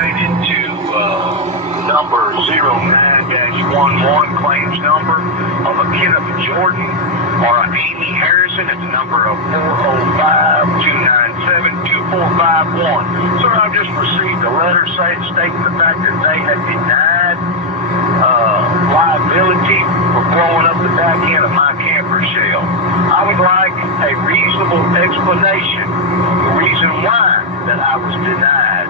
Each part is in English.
pertaining to number 09-11, claims number of a Kenneth Jordan or a Amy Harrison. It's a number of 405-297-2451. Sir, I've just received a letter stating the fact that they had denied liability for blowing up the back end of my camper shell. I would like a reasonable explanation, the reason why that I was denied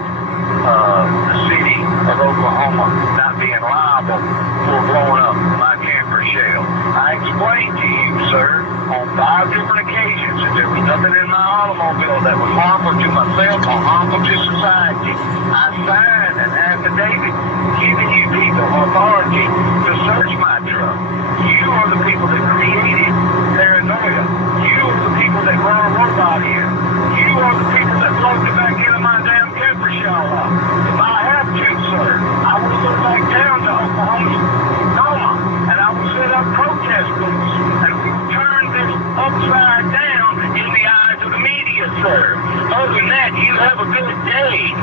the city of Oklahoma not being liable for blowing up my camper shell. I explained to you, sir, on 5 different occasions that there was nothing in my automobile that was harmful to myself or harmful to society. I signed an affidavit giving you people authority to search my truck. You are the people that created paranoia. You are the people that run a robot in. You are the people that blowed the back end of my damn camper shell up. If I have to, sir, I will go back down to Oklahoma, and I will set up protest booths, and we will turn this upside down in the eyes of the media, sir. Other than that, you have a good day.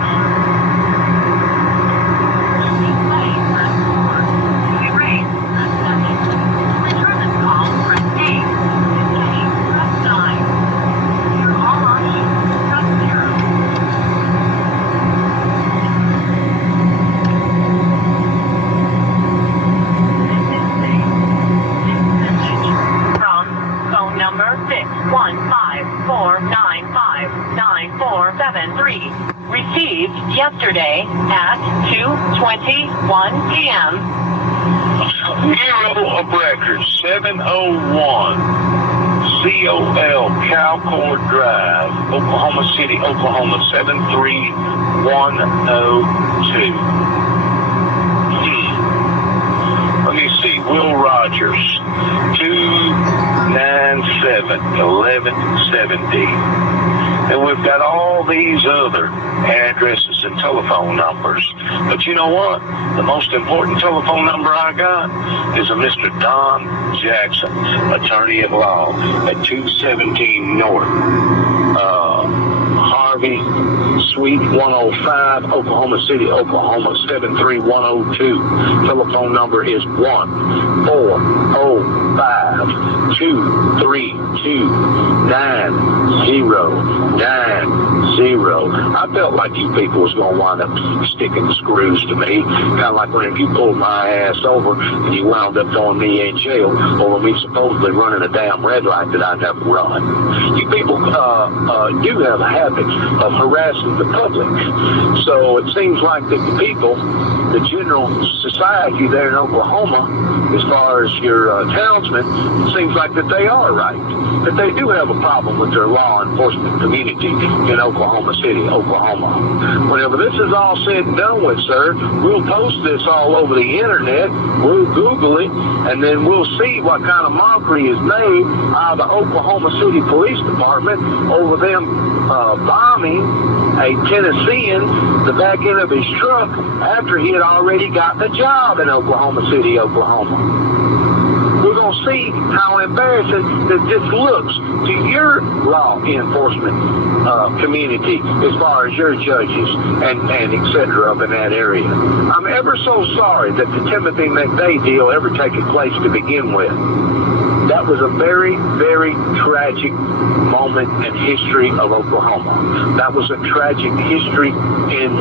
Received yesterday at 2:21 p.m. Bureau of Records 701 COL Calcord Drive, Oklahoma City, Oklahoma 73102. Let me see. Will Rogers 297-1170. And we've got all these other addresses and telephone numbers. But you know what? The most important telephone number I got is a Mr. Don Jackson, attorney at law, at 217 North Harvey, Suite 105, Oklahoma City, Oklahoma 73102. Telephone number is 1-405-232-9090. I felt like you people was going to wind up sticking screws to me, kind of like whenever you pulled my ass over and you wound up throwing me in jail over me supposedly running a damn red light that I never run. You people do have a habit of harassing the public. So it seems like that the people, the general society there in Oklahoma, as far as your townsmen, it seems like that they are right. That they do have a problem with their law enforcement community in Oklahoma City, Oklahoma. Whenever this is all said and done with, sir, we'll post this all over the internet, we'll Google it, and then we'll see what kind of mockery is made out of the Oklahoma City Police Department over them bombing a Tennessean the back end of his truck after he had already gotten a job in Oklahoma City, Oklahoma. We're going to see how embarrassing that this looks to your law enforcement community as far as your judges and et cetera up in that area. I'm ever so sorry that the Timothy McVeigh deal ever taken place to begin with. That was a very, very tragic moment in history of Oklahoma. That was a tragic history in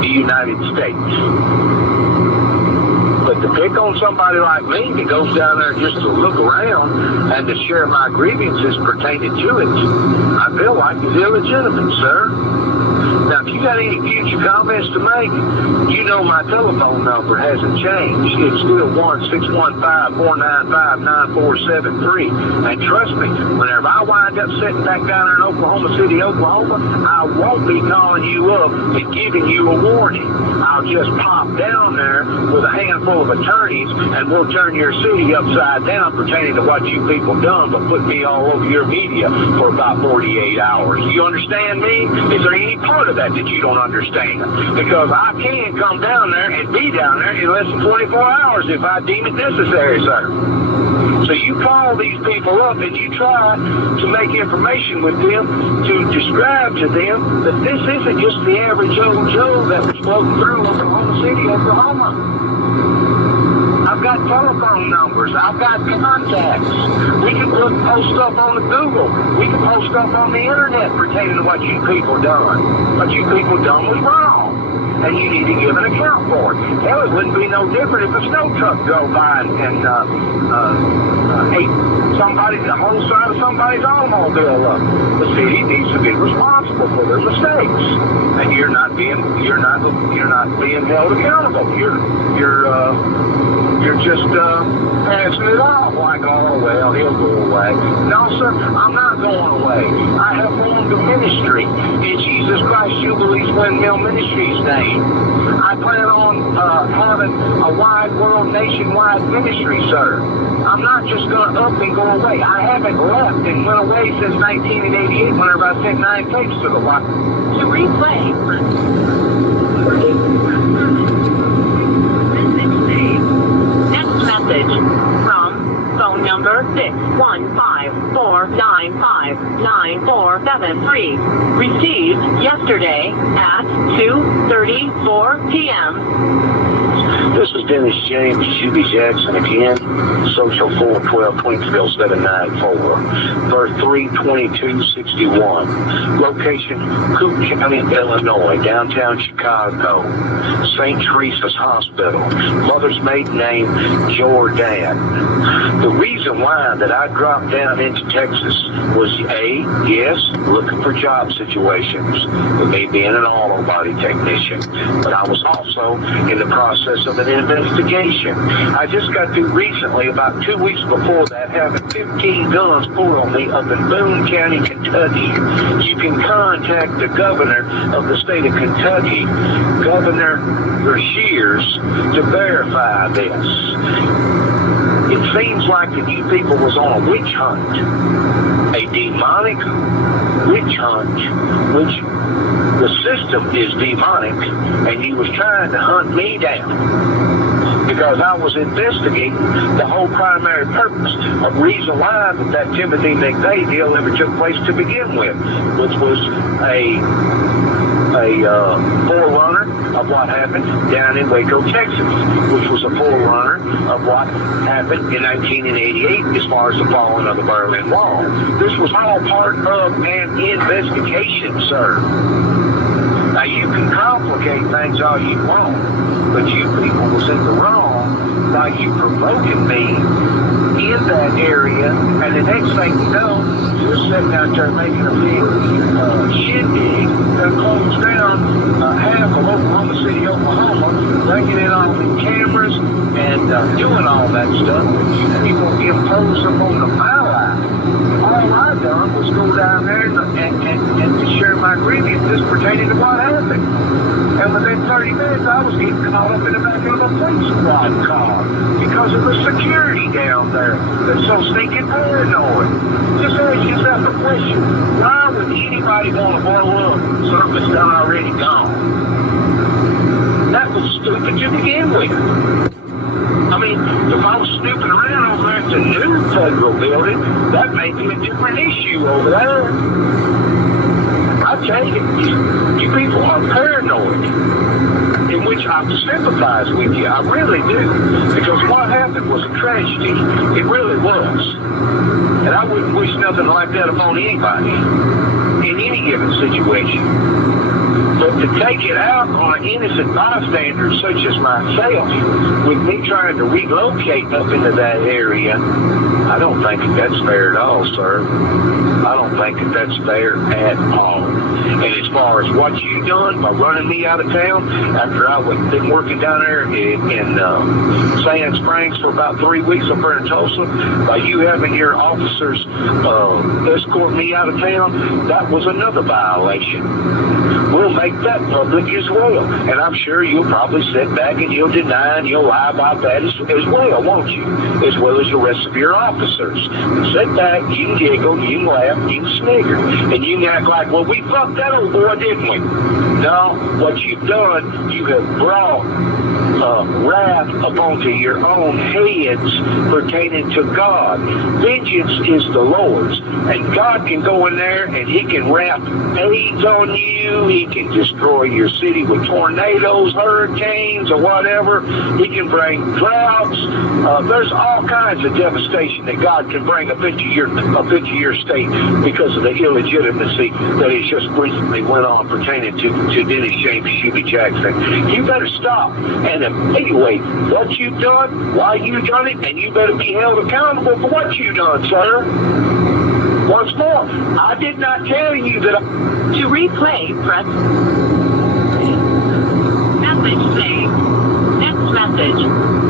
the United States. But to pick on somebody like me that goes down there just to look around and to share my grievances pertaining to it, I feel like it's illegitimate, sir. Now, if you got any future comments to make, you know my telephone number hasn't changed. It's still 1-615-495-9473. And trust me, whenever I wind up sitting back down there in Oklahoma City, Oklahoma, I won't be calling you up and giving you a warning. I'll just pop down there with a handful of attorneys, and we'll turn your city upside down pertaining to what you people done, but put me all over your media for about 48 hours. You understand me? Is there any part of that that you don't understand? Because I can come down there and be down there in less than 24 hours if I deem it necessary, sir. So you call these people up and you try to make information with them to describe to them that this isn't just the average old Joe that was floating through Oklahoma City, Oklahoma. I've got telephone numbers. I've got contacts. We can post stuff on the Google. We can post stuff on the internet pertaining to what you people done. What you people done was wrong. And you need to give an account for it. Hell, it wouldn't be no different if a snow truck drove by and ate the whole side of somebody's automobile up. The city needs to be responsible for their mistakes, and you're not being held accountable. You're just passing it off like, oh well, he'll go away. No, sir, I'm not going away. I have formed a ministry in Jesus Christ Jubilee's Windmill Ministries name. I plan on having a wide world, nationwide ministry, sir. I'm not just going to up and go away. I haven't left and went away since 1988 whenever I sent 9 tapes to the lot. To replay. Next message from phone number 615-495-9473. Received yesterday at 2:34 p.m. This is Dennis James, Shuby Jackson again, Social 412, Queensville 794, birth 3/22/61, location Cook County, Illinois, downtown Chicago, St. Teresa's Hospital, mother's maiden name Jordan. The reason why that I dropped down into Texas was yes, looking for job situations, with me being an auto body technician, but I was also in the process of an investigation. I just got through recently, about 2 weeks before that, having 15 guns pulled on me up in Boone County, Kentucky. You can contact the governor of the state of Kentucky, Governor Shears, to verify this. It seems like that you people was on a witch hunt, a demonic witch hunt, which the system is demonic, and he was trying to hunt me down because I was investigating the whole primary purpose of reason why that Timothy McVeigh deal ever took place to begin with, which was a forerunner of what happened down in Waco, Texas, which was a forerunner of what happened in 1988 as far as the falling of the Berlin Wall. This was all part of an investigation, sir. Now, you can complicate things all you want, but you people was in the wrong by you provoking me in that area, and the next thing you know, you're sitting out there making a big shindig that closed down half of Oklahoma City, Oklahoma, bringing in all the cameras and doing all that stuff. You people imposed upon the ally. All I done was go down there and to share my grievances pertaining to what happened. And within 30 minutes, I was getting caught up in the back of a police squad car because of the security down there that's so stinking paranoid. Just ask yourself a question. Why would anybody want to blow up something that's done already gone? That was stupid to begin with. I mean, if I was snooping around over there at the new federal building, that may be a different issue over there. I tell you, you people are paranoid, in which I sympathize with you. I really do. Because what happened was a tragedy. It really was. And I wouldn't wish nothing like that upon anybody in any given situation. But to take it out on an innocent bystander such as myself, with me trying to relocate up into that area, I don't think that's fair at all, sir. I don't think that's fair at all. And as far as what you done by running me out of town after I had been working down there in Sand Springs for about 3 weeks up there in Tulsa, by you having your officers escort me out of town, that was another violation. we'll make that public as well. And I'm sure you'll probably sit back and you'll deny and you'll lie about that as well, won't you? As well as the rest of your officers. Sit back, you can giggle, you can laugh, you can snigger, and you can act like, well, we fucked that old boy, didn't we? No, what you've done, you have brought wrath upon your own heads pertaining to God. Vengeance is the Lord's, and God can go in there and He can wrap AIDS on you. He can destroy your city with tornadoes, hurricanes, or whatever. He can bring droughts. There's all kinds of devastation that God can bring up into your state because of the illegitimacy that has just recently went on pertaining to Dennis James Shuby Jackson. You better stop and evaluate what you've done, why you've done it, and you better be held accountable for what you've done, sir. Once more, I did not tell you that. To replay, press message saved. Next message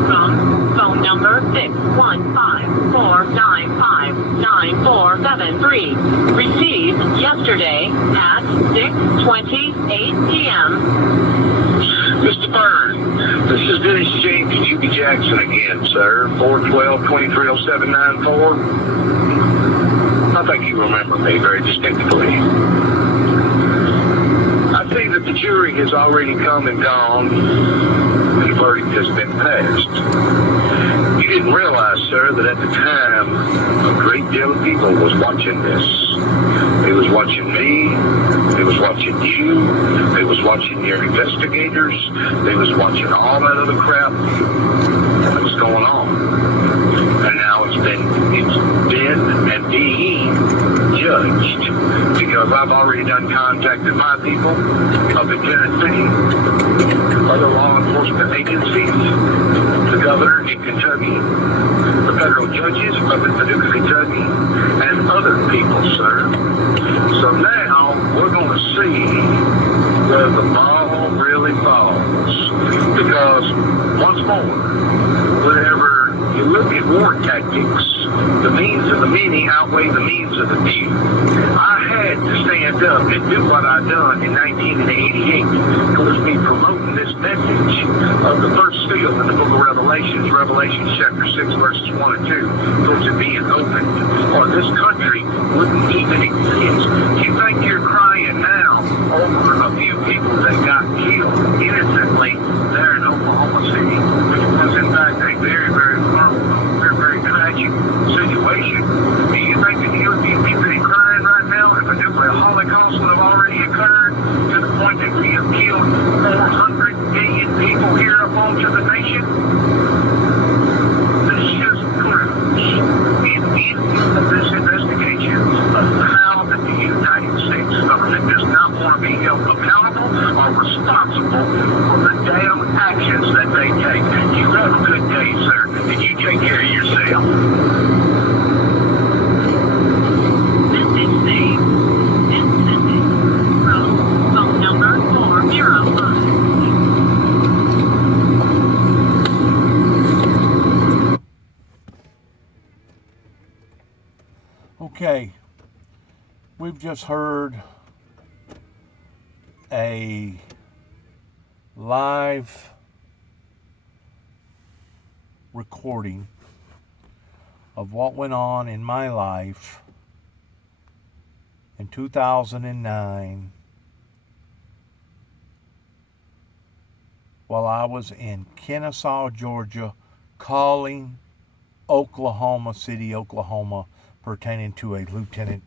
from phone number 615-495-9473. Received yesterday at 6:28 p.m. Mr. Byrne, this is Dennis James Shuby Jackson again, sir. 412-230794. I think you remember me very distinctly. I see that the jury has already come and gone, and the verdict has been passed. You didn't realize, sir, that at the time, a great deal of people was watching this. They was watching me, they was watching you, they was watching your investigators, they was watching all that other crap that was going on. And now it's been and being judged because I've already done contact with my people up in Tennessee, other law enforcement agencies, the governor in Kentucky, the federal judges up in Paducah, Kentucky, and other people, sir. So now we're going to see where the ball really falls. Because once more, whenever you look at war tactics, the means of the many outweigh the means of the few. I had to stand up and do what I done in 1988. It was me promoting this message of the first seal in the book of Revelation chapter 6, verses 1 and 2, towards it being opened, or this country wouldn't even exist. You think you're crying now over a few people that got killed innocently there in Oklahoma City, which was in fact a very, very tragic situation. Do you think that you would be crying right now if a nuclear holocaust would have already occurred to the point that we have killed 400 million people here up onto the nation? This just proves in this investigation of how that the United States government does not want to be held accountable or responsible for the damn actions that they take. You have a good day, sir, and you take care of yourself. Message saved. Next message from phone number 405. Okay, we've just heard a live recording of what went on in my life in 2009 while I was in Kennesaw, Georgia, calling Oklahoma City, Oklahoma, pertaining to a Lieutenant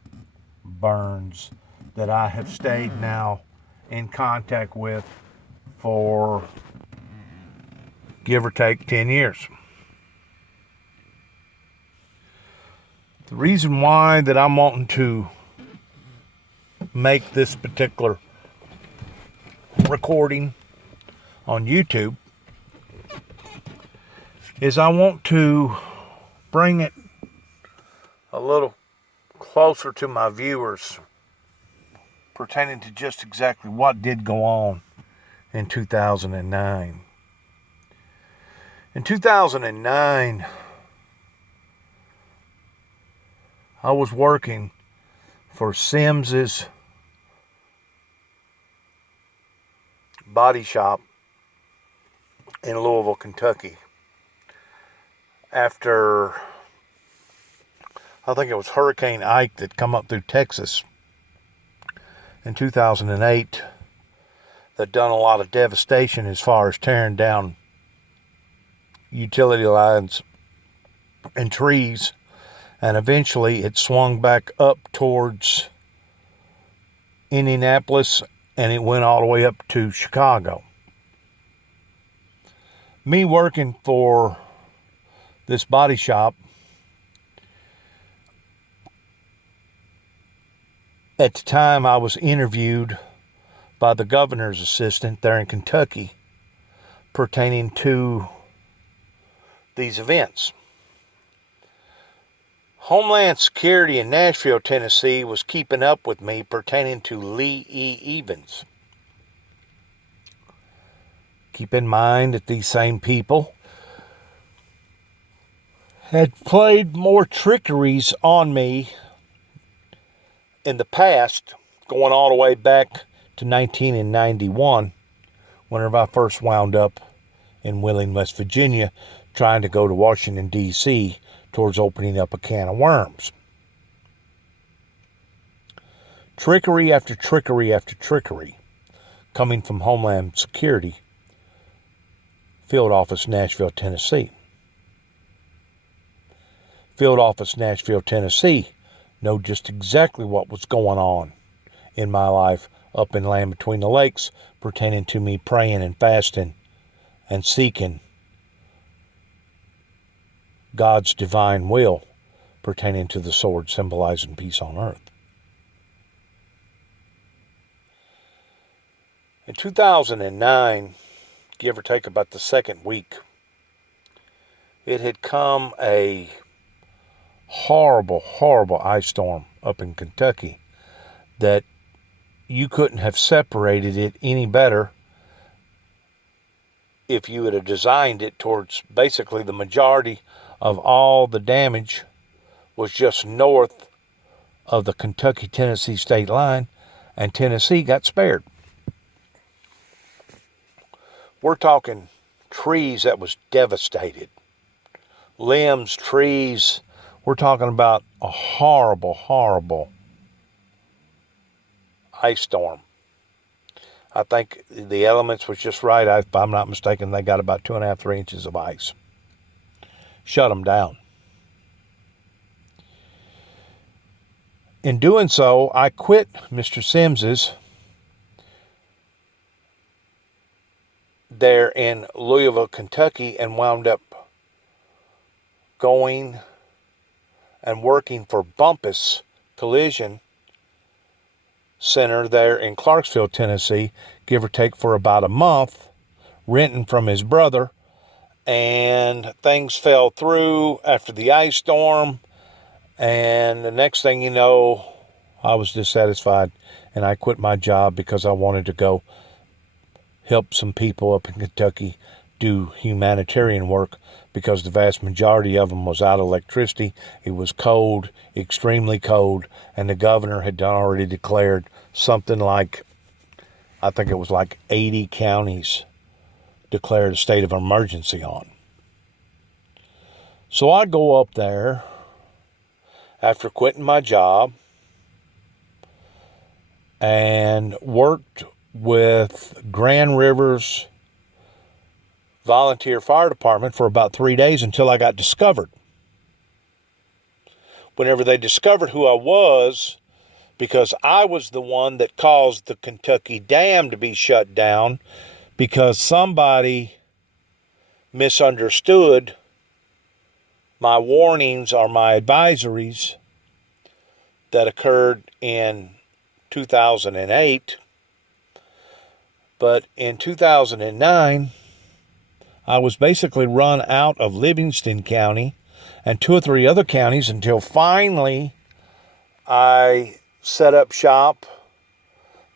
Burns that I have stayed now in contact with for give or take 10 years. The reason why that I'm wanting to make this particular recording on YouTube is I want to bring it a little closer to my viewers pertaining to just exactly what did go on in 2009. In 2009, I was working for Sims's body shop in Louisville, Kentucky. After, I think it was Hurricane Ike that come up through Texas in 2008 that done a lot of devastation as far as tearing down utility lines and trees, and eventually it swung back up towards Indianapolis and it went all the way up to Chicago. Me working for this body shop, at the time I was interviewed by the governor's assistant there in Kentucky pertaining to these events. Homeland Security in Nashville, Tennessee was keeping up with me pertaining to Lee E. Evans. Keep in mind that these same people had played more trickeries on me in the past, going all the way back to 1991, whenever I first wound up in Wheeling, West Virginia, trying to go to Washington, D.C., towards opening up a can of worms. Trickery after trickery after trickery, coming from Homeland Security, Field Office, Nashville, Tennessee. Field Office, Nashville, Tennessee, know just exactly what was going on in my life up in Land Between the Lakes, pertaining to me praying and fasting and seeking God's divine will pertaining to the sword symbolizing peace on earth. In 2009, give or take about the second week, it had come a horrible, horrible ice storm up in Kentucky that you couldn't have separated it any better if you would have designed it towards basically the majority of all the damage was just north of the Kentucky-Tennessee state line, and Tennessee got spared. We're talking trees that was devastated. Limbs, trees. We're talking about a horrible, horrible ice storm. I think the elements was just right. If I'm not mistaken, they got about 2.5, 3 inches of ice. Shut them down. In doing so, I quit Mr. Sims's there in Louisville, Kentucky, and wound up going and working for Bumpus Collision Center there in Clarksville, Tennessee, give or take for about a month, renting from his brother, and things fell through after the ice storm, and the next thing you know, I was dissatisfied, and I quit my job because I wanted to go help some people up in Kentucky do humanitarian work, because the vast majority of them was out of electricity. It was cold, extremely cold, and the governor had already declared something like, I think it was like 80 counties declared a state of emergency on. So I go up there after quitting my job and worked with Grand River's volunteer fire department for about 3 days until I got discovered. Whenever they discovered who I was, because I was the one that caused the Kentucky Dam to be shut down because somebody misunderstood my warnings or my advisories that occurred in 2008. But in 2009, I was basically run out of Livingston County and 2 or 3 other counties until finally I set up shop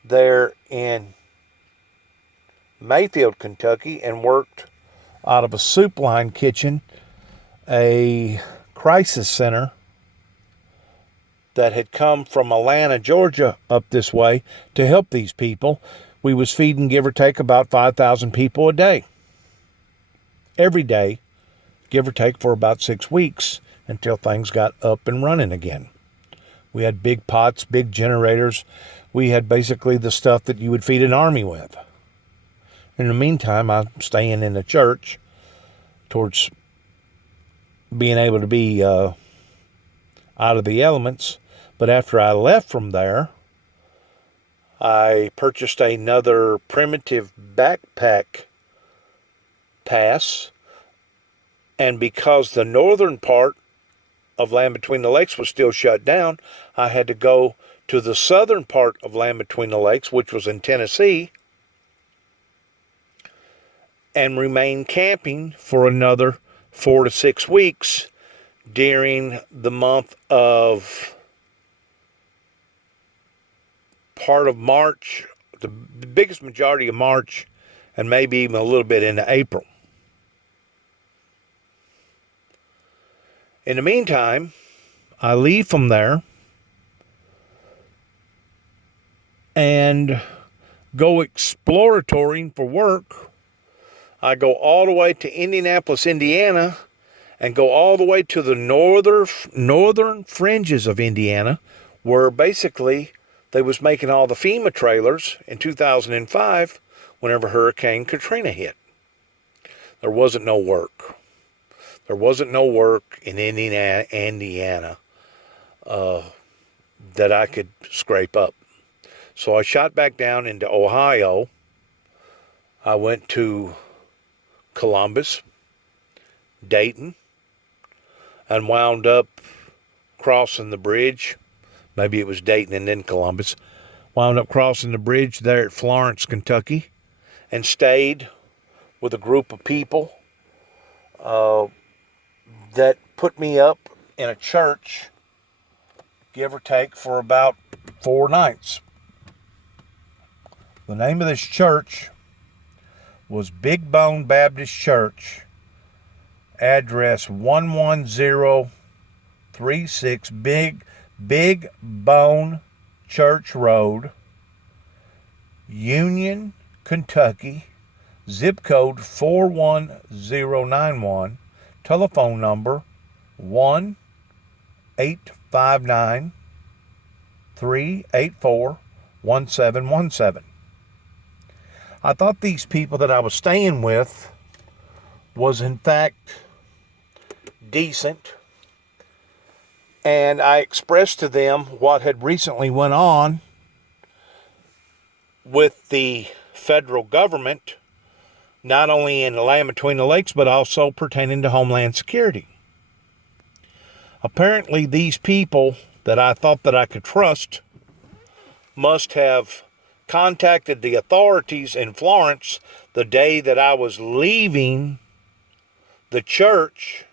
there in Mayfield, Kentucky, and worked out of a soup line kitchen, a crisis center that had come from Atlanta, Georgia up this way to help these people, we was feeding, give or take, about 5,000 people a day. Every day, give or take, for about 6 weeks until things got up and running again. We had big pots, big generators. We had basically the stuff that you would feed an army with. In the meantime, I'm staying in the church towards being able to be out of the elements. But after I left from there, I purchased another primitive backpack pass. And because the northern part of Land Between the Lakes was still shut down, I had to go to the southern part of Land Between the Lakes, which was in Tennessee, and remain camping for another 4 to 6 weeks during the month of part of March, the biggest majority of March, and maybe even a little bit into April. In the meantime, I leave from there and go exploratoring for work. I go all the way to Indianapolis, Indiana, and go all the way to the northern fringes of Indiana, where basically they was making all the FEMA trailers in 2005 whenever Hurricane Katrina hit. There wasn't no work. There wasn't no work in Indiana that I could scrape up. So I shot back down into Ohio. I went to Columbus, Dayton, and wound up crossing the bridge. Maybe it was Dayton and then Columbus. Wound up crossing the bridge there at Florence, Kentucky, and stayed with a group of people that put me up in a church, give or take, for about 4 nights. The name of this church was Big Bone Baptist Church, address 11036 Big Bone Church Road, Union, Kentucky, zip code 41091, telephone number 1-859-384-1717. I thought these people that I was staying with was in fact decent, and I expressed to them what had recently went on with the federal government, not only in the Land Between the Lakes, but also pertaining to Homeland Security. Apparently, these people that I thought that I could trust must have contacted the authorities in Florence the day that I was leaving the church,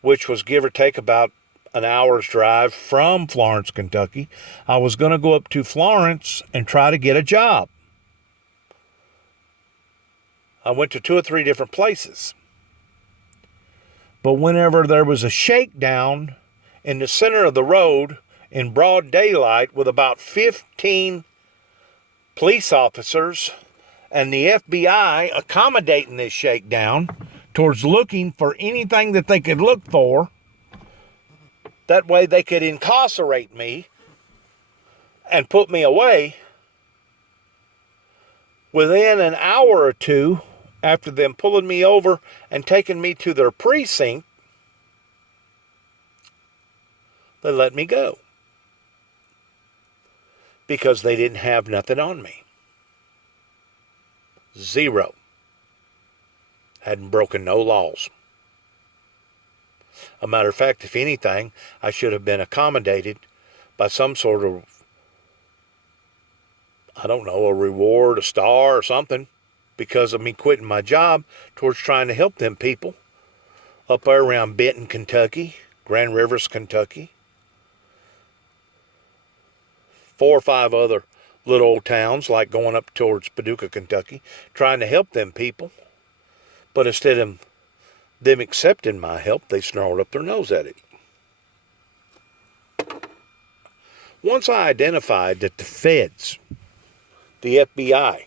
which was give or take about an hour's drive from Florence, Kentucky. I was going to go up to Florence and try to get a job. I went to 2 or 3 different places. But whenever there was a shakedown in the center of the road in broad daylight with about 15 police officers and the FBI accommodating this shakedown towards looking for anything that they could look for, that way they could incarcerate me and put me away, within an hour or 2 after them pulling me over and taking me to their precinct, they let me go. Because they didn't have nothing on me. 0. Hadn't broken no laws. A matter of fact, if anything, I should have been accommodated by some sort of, I don't know, a reward, a star or something, because of me quitting my job towards trying to help them people up there around Benton, Kentucky, Grand Rivers, Kentucky. 4 or 5 other little old towns, like going up towards Paducah, Kentucky, trying to help them people. But instead of them accepting my help, they snarled up their nose at it. Once I identified that the feds the FBI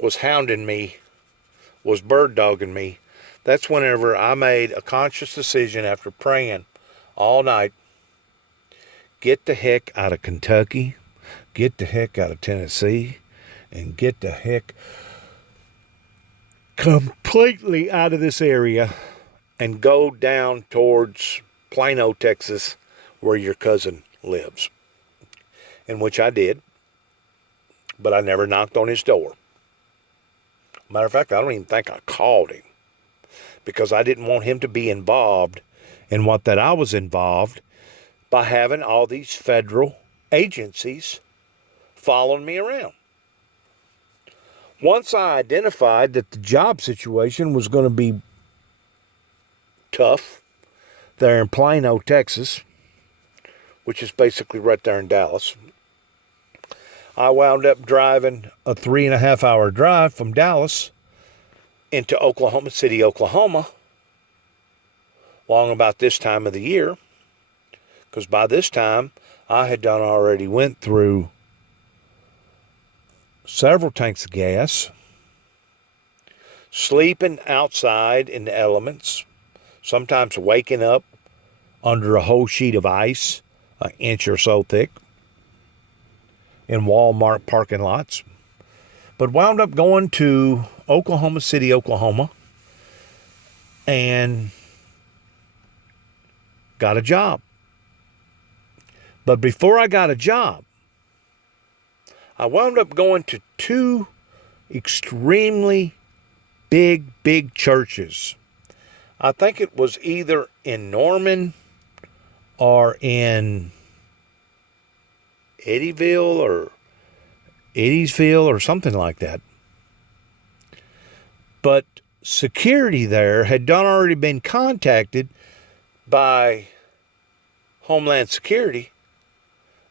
was hounding me, was bird dogging me, that's whenever I made a conscious decision after praying all night, get the heck out of Kentucky, get the heck out of Tennessee, and get the heck completely out of this area and go down towards Plano, Texas, where your cousin lives. In which I did, but I never knocked on his door. Matter of fact, I don't even think I called him because I didn't want him to be involved in what that I was involved by having all these federal agencies following me around. Once I identified that the job situation was going to be tough there in Plano, Texas, which is basically right there in Dallas, I wound up driving a 3.5 hour drive from Dallas into Oklahoma City, Oklahoma, long about this time of the year, because by this time I had already went through several tanks of gas, sleeping outside in the elements, sometimes waking up under a whole sheet of ice, an inch or so thick, in Walmart parking lots, but wound up going to Oklahoma City, Oklahoma, and got a job. But before I got a job, I wound up going to two extremely big churches. I think it was either in Norman or in Eddyville or something like that. But security there had already been contacted by Homeland Security,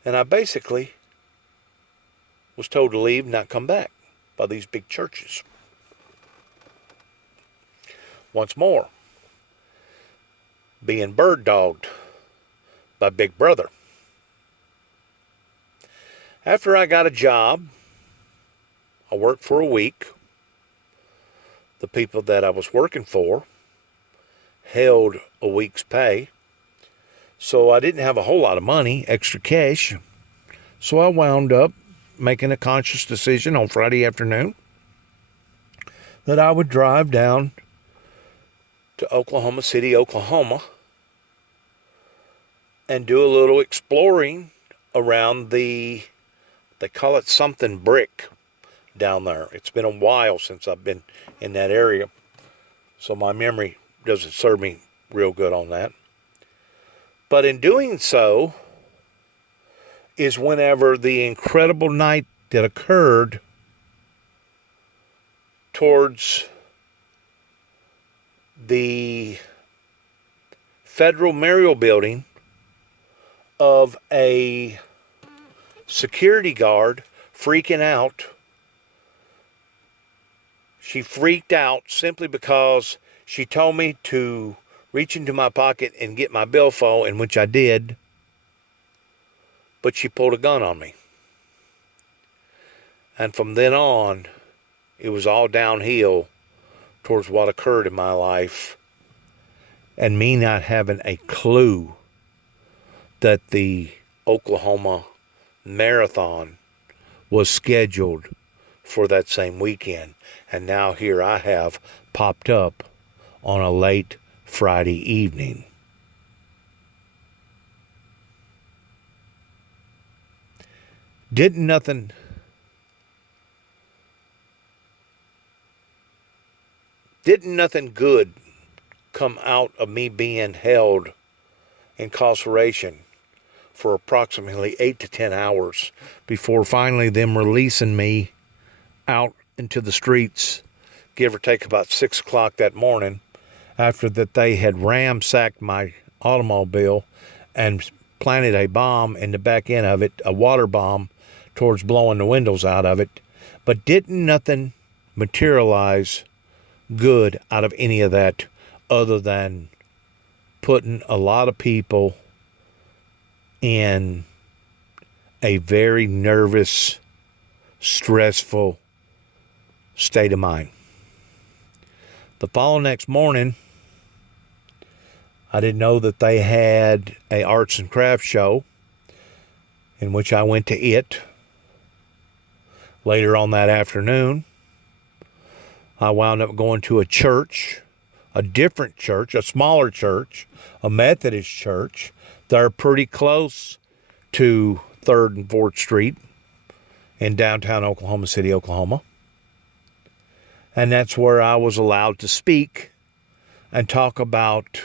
and I basically was told to leave and not come back by these big churches. Once more, being bird dogged by Big Brother. After I got a job, I worked for a week. The people that I was working for held a week's pay. So I didn't have a whole lot of money, extra cash. So I wound up making a conscious decision on Friday afternoon that I would drive down to Oklahoma City, Oklahoma, and do a little exploring around they call it something brick down there. It's been a while since I've been in that area, so my memory doesn't serve me real good on that. But in doing so is whenever the incredible night that occurred towards the Federal Memorial Building of a security guard freaking out. She freaked out simply because she told me to reach into my pocket and get my billfold, in which I did, but she pulled a gun on me. And from then on, it was all downhill towards what occurred in my life, and me not having a clue that the Oklahoma Marathon was scheduled for that same weekend. And now here I have popped up on a late Friday evening. Didn't nothing good come out of me being held in incarceration for approximately 8 to 10 hours before finally them releasing me out into the streets, give or take about 6 o'clock that morning, after that they had ransacked my automobile and planted a bomb in the back end of it, a water bomb, towards blowing the windows out of it. But didn't nothing materialize good out of any of that other than putting a lot of people in a very nervous, stressful state of mind. The following next morning, I didn't know that they had a arts and crafts show in which I went to it. Later on that afternoon, I wound up going to a church, a different church, a smaller church, a Methodist church. They're pretty close to 3rd and 4th Street in downtown Oklahoma City, Oklahoma. And that's where I was allowed to speak and talk about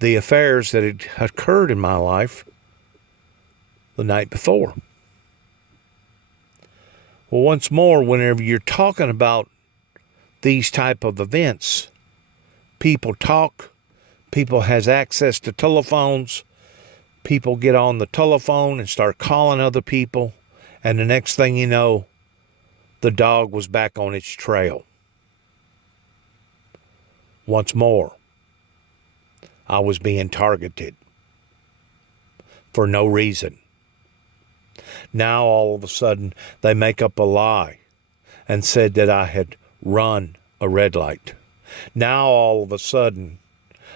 the affairs that had occurred in my life the night before. Well, once more, whenever you're talking about these type of events, people talk, people has access to telephones, people get on the telephone and start calling other people, and the next thing you know, the dog was back on its trail. Once more, I was being targeted for no reason. Now all of a sudden they make up a lie and said that I had run a red light. Now all of a sudden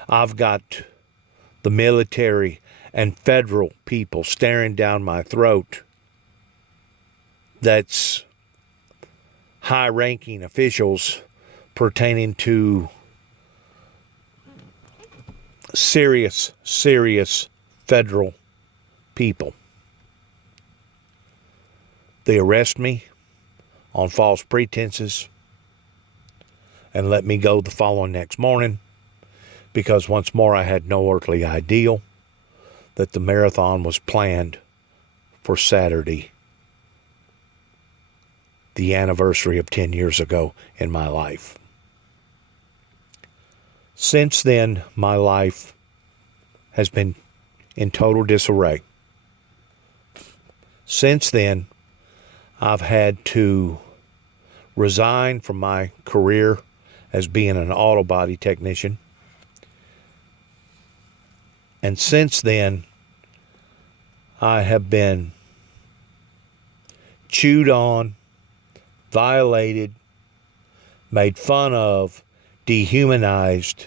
I've got the military and federal people staring down my throat. That's high-ranking officials pertaining to serious federal people. They arrest me on false pretenses and let me go the following next morning because once more I had no earthly idea that the marathon was planned for Saturday, the anniversary of 10 years ago in my life. Since then, my life has been in total disarray. Since then, I've had to resign from my career as being an auto body technician. And since then, I have been chewed on, violated, made fun of, dehumanized,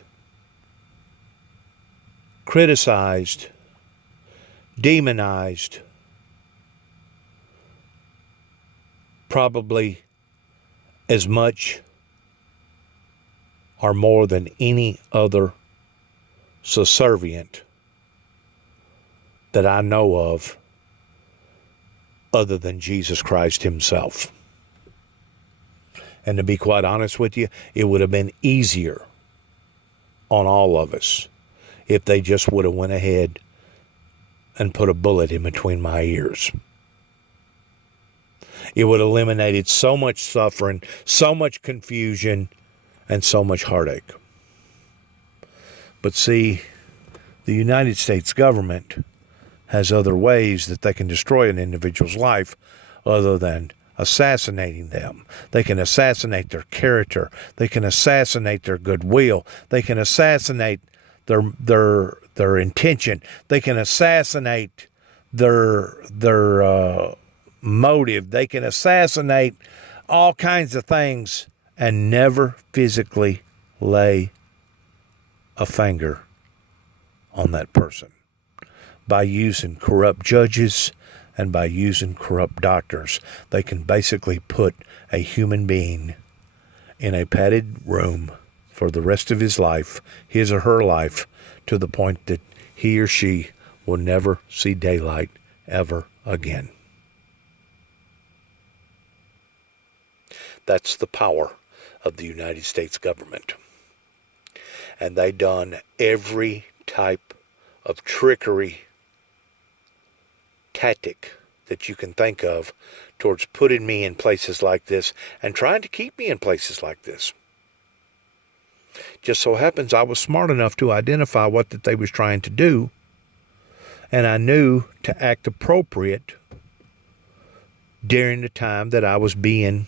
criticized, demonized, probably as much or more than any other subservient that I know of other than Jesus Christ himself. And to be quite honest with you, it would have been easier on all of us if they just would have went ahead and put a bullet in between my ears. It would have eliminated so much suffering, so much confusion, and so much heartache. But see, the United States government has other ways that they can destroy an individual's life other than assassinating them. They can assassinate their character. They can assassinate their goodwill. They can assassinate their intention. They can assassinate their motive. They can assassinate all kinds of things and never physically lay a finger on that person by using corrupt judges and by using corrupt doctors. They can basically put a human being in a padded room for the rest of his life, his or her life, to the point that he or she will never see daylight ever again. That's the power of the United States government. And they done every type of trickery tactic that you can think of towards putting me in places like this and trying to keep me in places like this. Just so happens I was smart enough to identify what that they was trying to do, and I knew to act appropriate during the time that I was being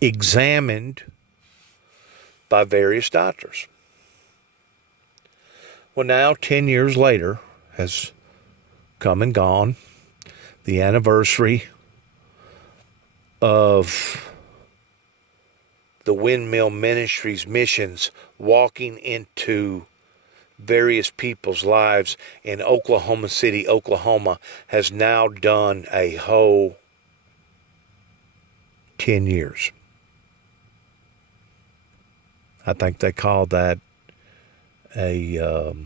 examined by various doctors. Well, now 10 years later has come and gone, the anniversary of the Windmill Ministries missions walking into various people's lives in Oklahoma City, Oklahoma, has now done a whole 10 years. I think they call that a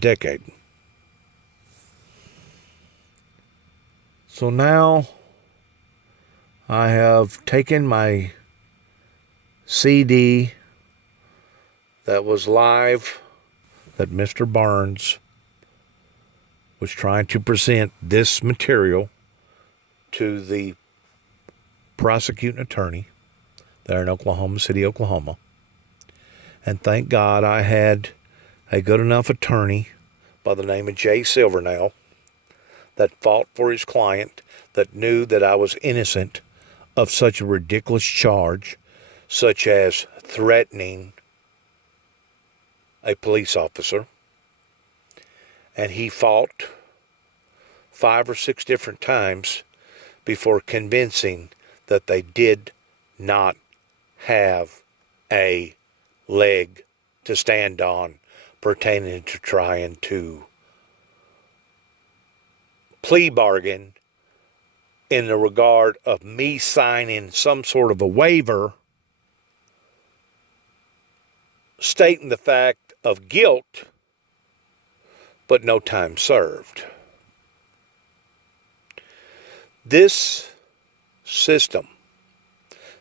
decade. So now I have taken my CD that was live, that Mr. Barnes was trying to present this material to the prosecuting attorney there in Oklahoma City, Oklahoma. And thank God I had a good enough attorney by the name of Jay Silvernail that fought for his client, that knew that I was innocent of such a ridiculous charge, such as threatening a police officer. And he fought 5 or 6 different times before convincing that they did not have a leg to stand on pertaining to trying to plea bargain in the regard of me signing some sort of a waiver stating the fact of guilt, but no time served. This system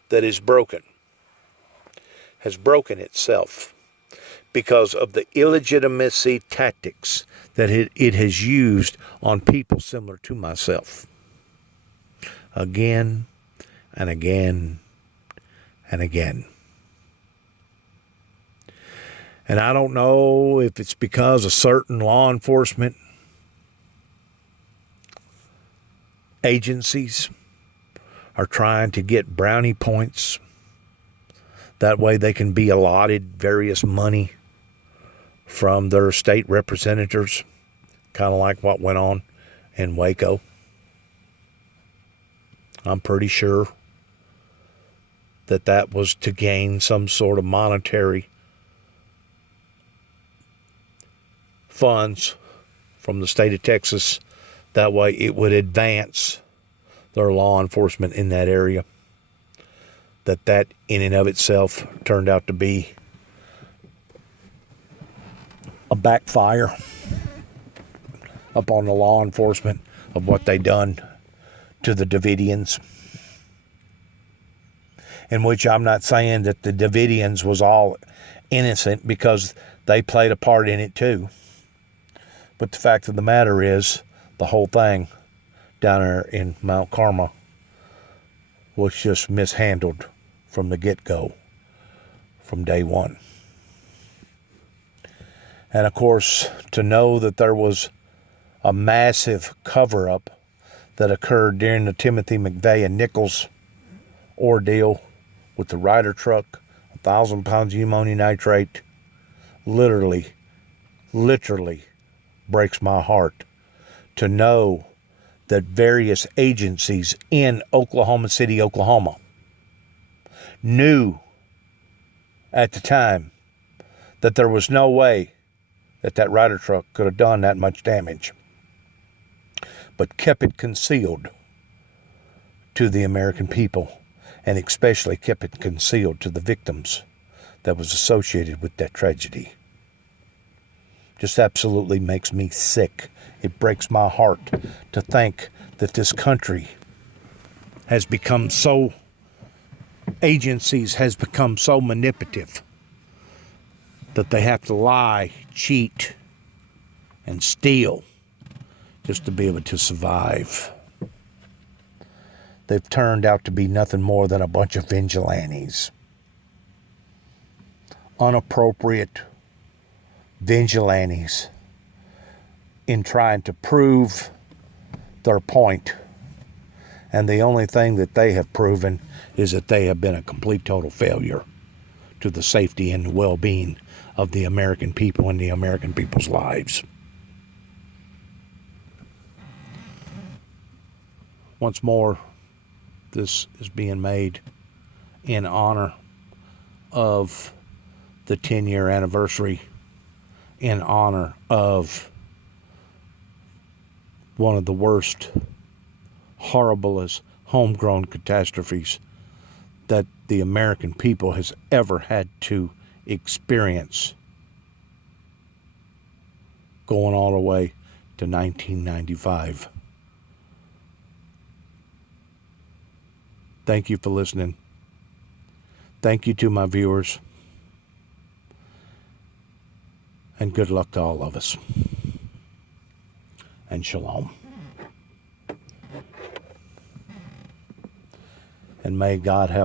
that is broken has broken itself because of the illegitimacy tactics that it has used on people similar to myself. Again and again and again. And I don't know if it's because a certain law enforcement agencies are trying to get brownie points. That way they can be allotted various money from their state representatives, kind of like what went on in Waco. I'm pretty sure that was to gain some sort of monetary funds from the state of Texas. That way it would advance their law enforcement in that area. That in and of itself turned out to be a backfire upon the law enforcement of what they done to the Davidians. In which I'm not saying that the Davidians was all innocent, because they played a part in it too. But the fact of the matter is, the whole thing down there in Mount Carmel was just mishandled from the get-go, from day one. And of course, to know that there was a massive cover-up that occurred during the Timothy McVeigh and Nichols ordeal with the Ryder truck, 1,000 pounds of ammonium nitrate, literally breaks my heart to know that various agencies in Oklahoma City, Oklahoma, knew at the time that there was no way that Ryder truck could have done that much damage, but kept it concealed to the American people, and especially kept it concealed to the victims that was associated with that tragedy. Just absolutely makes me sick. It breaks my heart to think that this country has become so, agencies has become so manipulative that they have to lie, cheat, and steal just to be able to survive. They've turned out to be nothing more than a bunch of vigilantes. Unappropriate vigilantes in trying to prove their point. And the only thing that they have proven is that they have been a complete total failure to the safety and the well-being of the American people and the American people's lives. Once more, this is being made in honor of the 10-year anniversary, in honor of one of the worst, horriblest homegrown catastrophes that the American people has ever had to experience, going all the way to 1995. Thank you for listening. Thank you to my viewers. And good luck to all of us. And shalom. And may God have